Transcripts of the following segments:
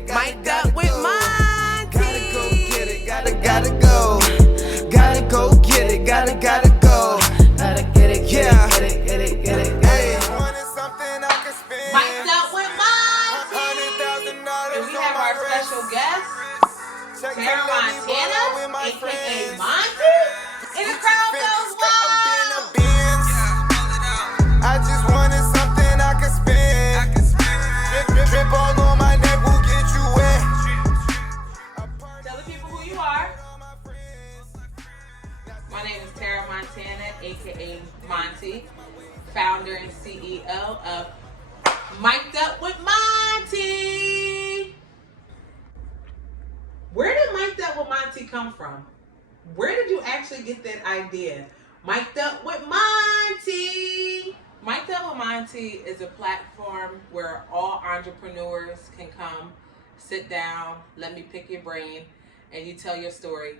it, Mic'd up with Monty. Gotta go get it, gotta go. Gotta go get it, gotta go. Gotta get it, Yeah. get it. Hey, wanted something I could spend. Mic'd up with Monty. $100,000 And we have our special guest, Tara Montana, aka Monty. And the crowd goes wild. I just wanted something I could spend. Drip all on my neck will get you wet. Tell the people who you are. My name is Tara Montana, aka Monty, founder and CEO of Mic'd Up with Monty. Where did Mic'd Up with Monty come from? Where did you actually get that idea? Mic'd Up with Monty. Mic'd Up with Monty is a platform where all entrepreneurs can come, sit down, let me pick your brain, and you tell your story.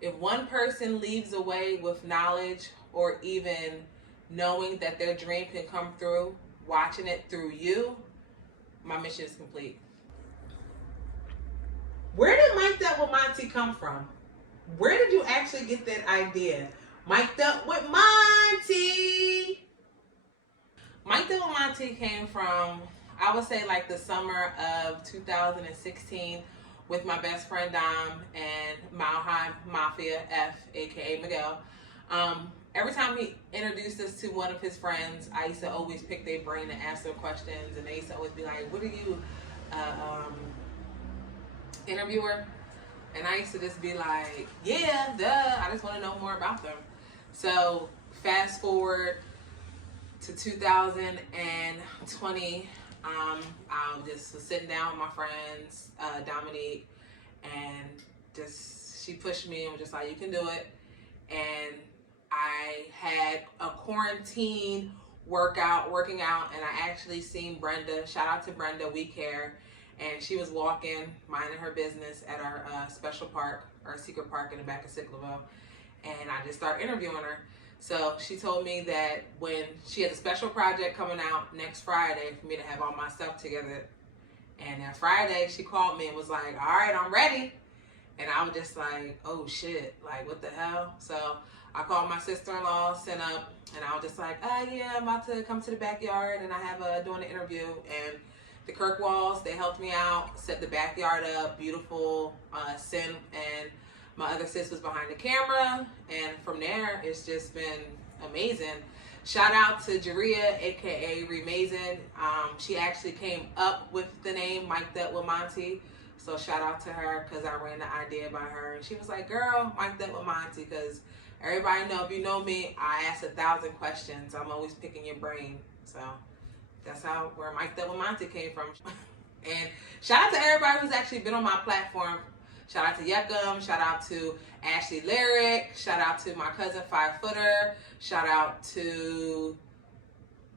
If one person leaves away with knowledge or even knowing that their dream can come through, watching it through you, my mission is complete. Where did Mic'd Up with Monty come from? Where did you actually get that idea? Mic'd Up with Monty. Mic'd Up with Monty came from, I would say, like the summer of 2016 with my best friend Dom and Mile High Mafia F, aka Miguel. Every time he introduced us to one of his friends, I used to always pick their brain and ask them questions, and they used to always be like, "What are you, interviewer?" And I used to just be like, "Yeah, duh, I just want to know more about them." So fast forward to 2020, I just was sitting down with my friends, Dominique, and she pushed me and was just like, "You can do it." And I had a quarantine working out, and I actually seen Brenda. Shout out to Brenda, We Care. And she was walking, minding her business at our special park, our secret park in the back of Cyclaville. And I just started interviewing her. So she told me that when she had a special project coming out next Friday for me to have all my stuff together. And that Friday she called me and was like, "All right, I'm ready." And I was just like, "Oh shit, like what the hell?" So I called my sister-in-law, sent up, and I was just like, "Yeah, I'm about to come to the backyard and I have doing an interview." And the Kirkwalls, they helped me out, set the backyard up, beautiful, Sin and my other sis was behind the camera, and from there, it's just been amazing. Shout out to Jaria, aka Remazin. She actually came up with the name Mic'd Up with Monty, so shout out to her because I ran the idea by her. And she was like, "Girl, Mic'd Up with Monty," because everybody know, if you know me, I ask 1,000 questions. I'm always picking your brain, so that's where Mic'd Up with Monty came from. And shout out to everybody who's actually been on my platform. Shout out to Yuckum, shout out to Ashley Lyric, shout out to my cousin 5 Footer, shout out to,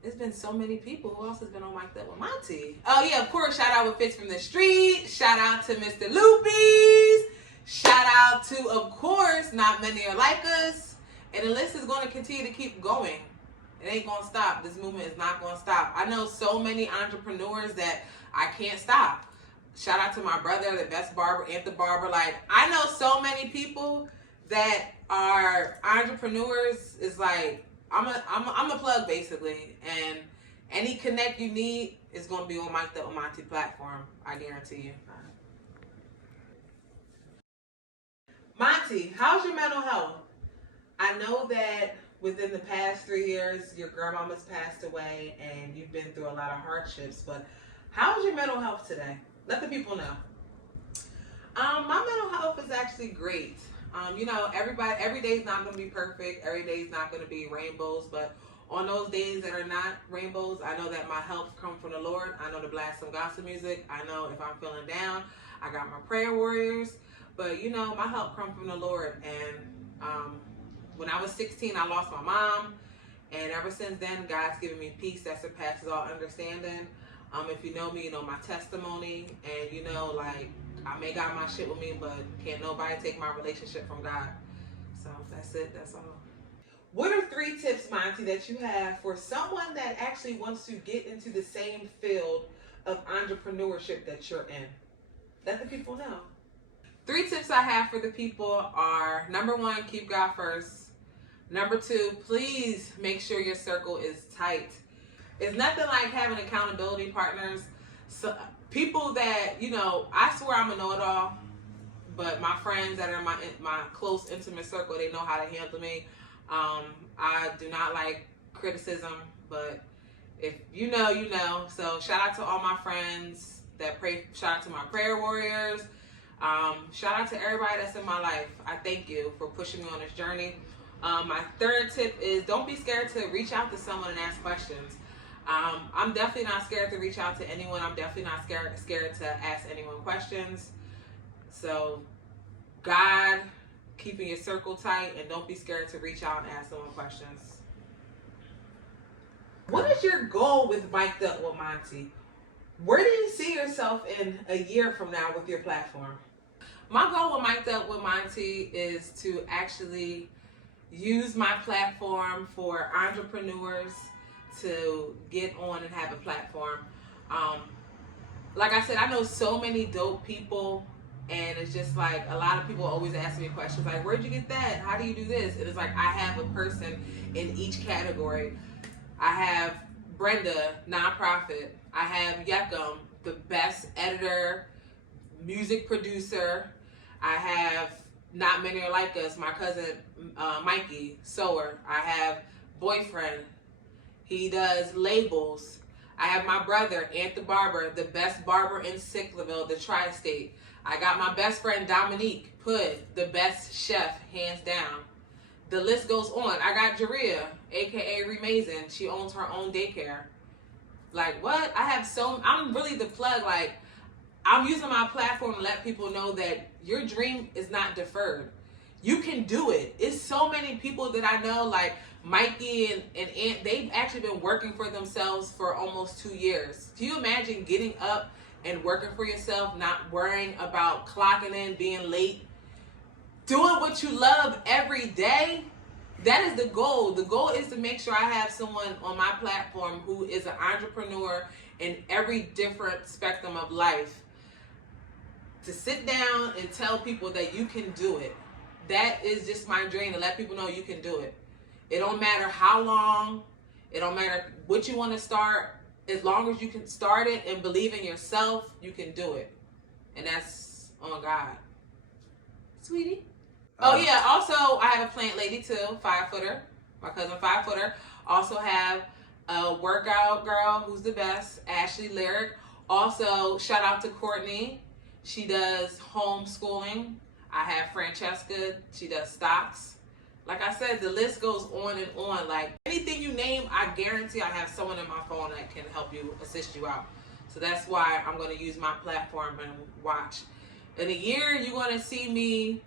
there's been so many people. Who else has been on Mic'd Up with Monty? Oh yeah, of course, shout out with Fits from the Street, shout out to Mr. Loopies, shout out to, of course, Not Many Are Like Us, and the list is going to continue to keep going. It ain't going to stop. This movement is not going to stop. I know so many entrepreneurs that I can't stop. Shout out to my brother, the best barber, Anthony Barber. Like, I know so many people that are entrepreneurs. Is like, I'm a plug basically, and any connect you need is going to be on Mic'd Up with Monty platform. I guarantee you. Monty, how's your mental health? I know that within the past 3 years, your grandmama's passed away, and you've been through a lot of hardships. But how's your mental health today? Let the people know. My mental health is actually great. You know, every day is not going to be perfect. Every day is not going to be rainbows. But on those days that are not rainbows, I know that my help comes from the Lord. I know to blast some gospel music. I know if I'm feeling down, I got my prayer warriors. But, you know, my help comes from the Lord. And when I was 16, I lost my mom. And ever since then, God's given me peace that surpasses all understanding. If you know me, you know my testimony, and you know, like, I may got my shit with me, but can't nobody take my relationship from God. So that's it, that's all. What are 3 tips, Monty, that you have for someone that actually wants to get into the same field of entrepreneurship that you're in? Let the people know. 3 tips I have for the people are: number 1, keep God first. Number 2, please make sure your circle is tight. It's nothing like having accountability partners. So people that, I swear I'm a know-it-all, but my friends that are in my close, intimate circle, they know how to handle me. I do not like criticism, but if you know, you know. So shout out to all my friends that pray. Shout out to my prayer warriors. Shout out to everybody that's in my life. I thank you for pushing me on this journey. My 3rd tip is don't be scared to reach out to someone and ask questions. I'm definitely not scared to reach out to anyone. I'm definitely not scared to ask anyone questions. So, God, keeping your circle tight, and don't be scared to reach out and ask someone questions. What is your goal with Mic'd Up with Monty? Where do you see yourself in a year from now with your platform? My goal with Mic'd Up with Monty is to actually use my platform for entrepreneurs to get on and have a platform. Like I said, I know so many dope people, and it's just like a lot of people always ask me questions like, where'd you get that? How do you do this? And it's like I have a person in each category. I have Brenda, nonprofit. I have Yekum, the best editor, music producer. I have Not Many Are Like Us, my cousin Mikey, sewer. I have boyfriend. He does labels. I have my brother, Anthony Barber, the best barber in Sicklerville, the tri-state. I got my best friend, Dominique Pud, the best chef, hands down. The list goes on. I got Jaria, aka Remazin. She owns her own daycare. Like, what? I'm really the plug. Like, I'm using my platform to let people know that your dream is not deferred. You can do it. It's so many people that I know, like Mikey and Aunt, they've actually been working for themselves for almost 2 years. Can you imagine getting up and working for yourself, not worrying about clocking in, being late, doing what you love every day? That is the goal. The goal is to make sure I have someone on my platform who is an entrepreneur in every different spectrum of life, to sit down and tell people that you can do it. That is just my dream, to let people know you can do it. It don't matter how long, it don't matter what you want to start. As long as you can start it and believe in yourself, you can do it. And that's on God. Sweetie? Oh yeah, also I have a plant lady too, 5-footer. My cousin 5-footer. Also have a workout girl who's the best, Ashley Lyric. Also, shout out to Courtney. She does homeschooling. I have Francesca. She does stocks. Like I said, the list goes on and on. Like anything you name, I guarantee I have someone in my phone that can help you, assist you out. So that's why I'm going to use my platform and watch. In a year, you're going to see me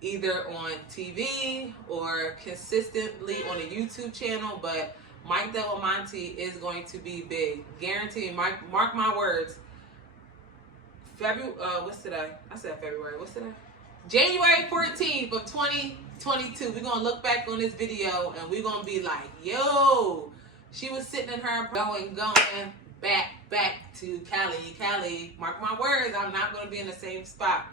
either on TV or consistently on a YouTube channel, but Mic'd Up with Monty is going to be big. Guarantee, mark my words. What's today? I said February. What's today? January 14th of 2022. We're going to look back on this video and we're going to be like, yo, she was sitting in her going back to Cali. Mark my words, I'm not going to be in the same spot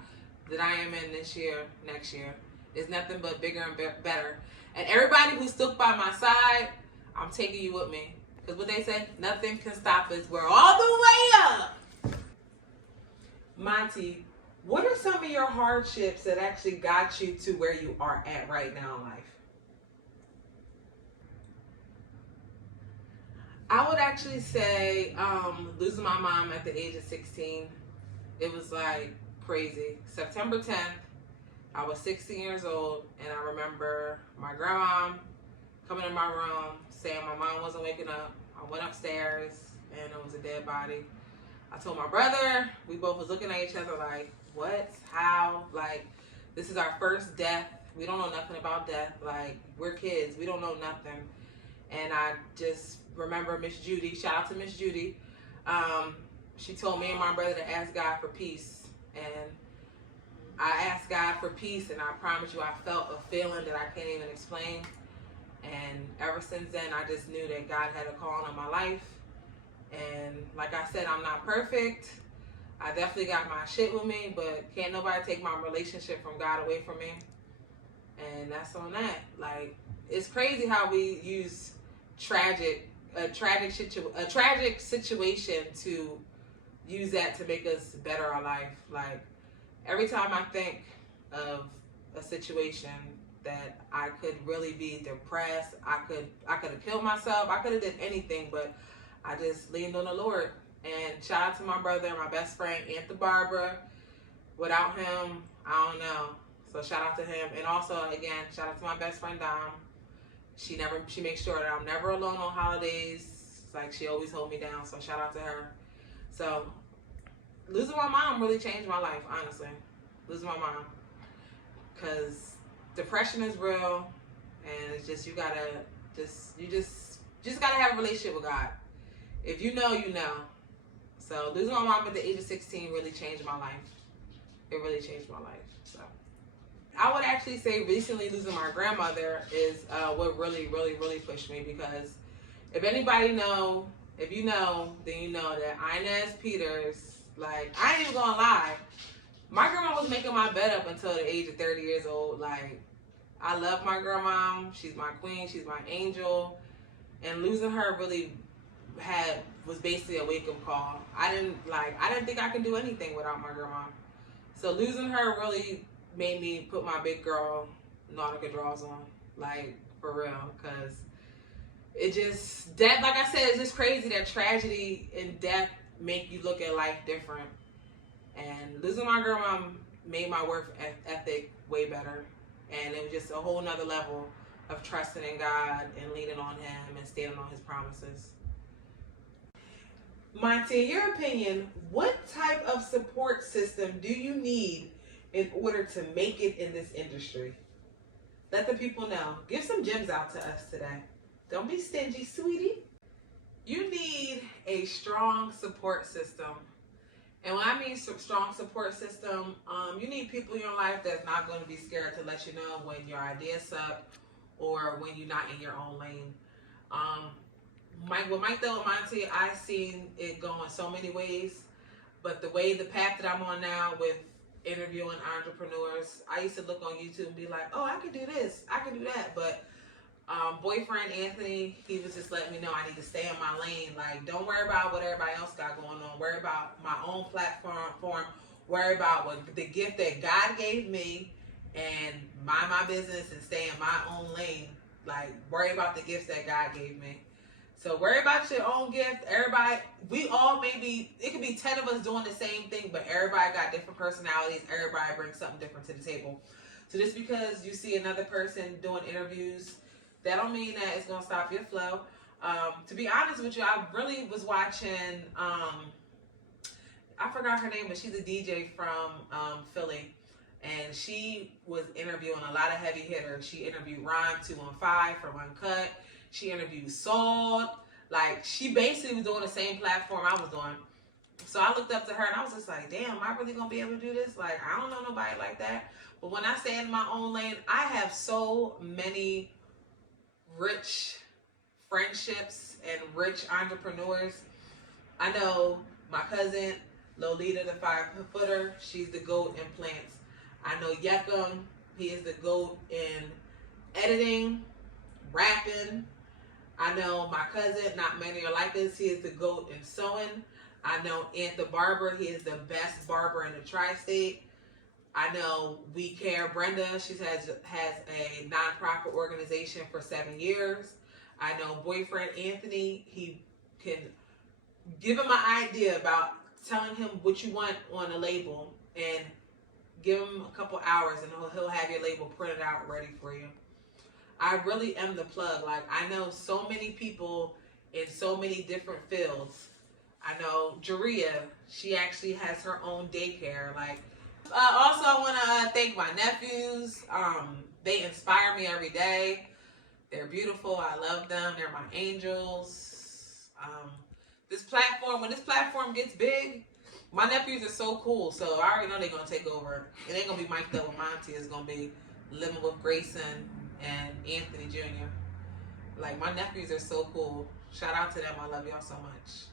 that I am in this year, next year. It's nothing but bigger and better. And everybody who stuck by my side, I'm taking you with me. Because what they say, nothing can stop us. We're all the way up. Monty, what are some of your hardships that actually got you to where you are at right now in life? I would actually say losing my mom at the age of 16. It was like crazy. September 10th, I was 16 years old, and I remember my grandma coming in my room saying my mom wasn't waking up. I went upstairs, and it was a dead body. I told my brother, we both was looking at each other like, what? How? Like, this is our first death. We don't know nothing about death. Like, we're kids. We don't know nothing. And I just remember Miss Judy. Shout out to Miss Judy. She told me and my brother to ask God for peace. And I asked God for peace, and I promise you I felt a feeling that I can't even explain. And ever since then, I just knew that God had a call on my life. And like I said, I'm not perfect. I definitely got my shit with me, but can't nobody take my relationship from God away from me. And that's on that. Like, it's crazy how we use a tragic situation to use that to make us better our life. Like, every time I think of a situation that I could really be depressed, I could have killed myself, I could have did anything, but I just leaned on the Lord. And shout out to my brother, my best friend, Anthony Barbara. Without him, I don't know. So shout out to him. And also, again, shout out to my best friend, Dom. She makes sure that I'm never alone on holidays. It's like she always hold me down. So shout out to her. So losing my mom really changed my life, honestly. Losing my mom. Because depression is real. And it's just, you gotta gotta have a relationship with God. If you know, you know. So losing my mom at the age of 16 really changed my life. It really changed my life. So I would actually say recently losing my grandmother is what really, really, really pushed me, because if anybody know, if you know, then you know that Inez Peters, like, I ain't even gonna lie, my grandma was making my bed up until the age of 30 years old. Like, I love my grandma. She's my queen. She's my angel. And losing her really was basically a wake-up call. I didn't think I could do anything without my grandma. So losing her really made me put my big girl Nautica drawers on, like, for real, because it just, death, like I said, it's just crazy that tragedy and death make you look at life different. And losing my grandma made my work ethic way better. And it was just a whole nother level of trusting in God and leaning on Him and standing on His promises. Monty, in your opinion, what type of support system do you need in order to make it in this industry? Let the people know. Give some gems out to us today. Don't be stingy, sweetie. You need a strong support system. And when I mean strong support system, you need people in your life that's not going to be scared to let you know when your ideas suck or when you're not in your own lane. With Mike Though and Monty, I've seen it go in so many ways, but the path that I'm on now with interviewing entrepreneurs, I used to look on YouTube and be like, oh, I could do this, I could do that, but boyfriend Anthony, he was just letting me know I need to stay in my lane. Like, don't worry about what everybody else got going on, worry about my own platform, worry about what the gift that God gave me, and mind my business and stay in my own lane. Like, worry about the gifts that God gave me. So worry about your own gift. Everybody, we all maybe, it could be 10 of us doing the same thing, but everybody got different personalities. Everybody brings something different to the table. So just because you see another person doing interviews, that don't mean that it's going to stop your flow. To be honest with you, I really was watching, I forgot her name, but she's a DJ from Philly. And she was interviewing a lot of heavy hitters. She interviewed Ron 215 from Uncut. She interviewed Salt. Like, she basically was doing the same platform I was doing. So I looked up to her and I was just like, damn, am I really going to be able to do this? Like, I don't know nobody like that. But when I stay in my own lane, I have so many rich friendships and rich entrepreneurs. I know my cousin, Lolita the 5-footer, she's the GOAT in plants. I know Yekum, he is the GOAT in editing, rapping. I know my cousin, not many are like this, he is the GOAT in sewing. I know Anthony Barber, he is the best barber in the tri-state. I know We Care Brenda, she has a nonprofit organization for 7 years. I know boyfriend Anthony, he can give him an idea about telling him what you want on a label and give him a couple hours and he'll have your label printed out ready for you. I really am the plug. Like, I know so many people in so many different fields. I know Jaria, she actually has her own daycare. Like, also I want to thank my nephews. They inspire me every day. They're beautiful. I love them. They're my angels. When this platform gets big, my nephews are so cool. So I already know they're going to take over. It ain't going to be Mike Though and Monty. It's going to be Living with Grayson and Anthony Jr. Like, my nephews are so cool. Shout out to them. I love y'all so much.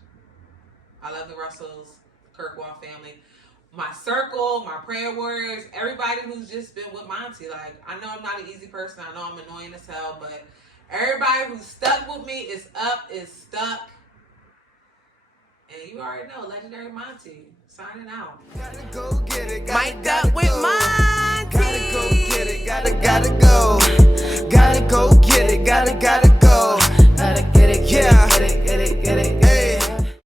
I love the Russells, Kirkwall family. My circle, my prayer warriors, everybody who's just been with Monty. Like, I know I'm not an easy person. I know I'm annoying as hell, but everybody who's stuck with me is stuck. And you already know, Legendary Monty, signing out. Gotta go get it. Mic'd up with Monty. Gotta go get it. Gotta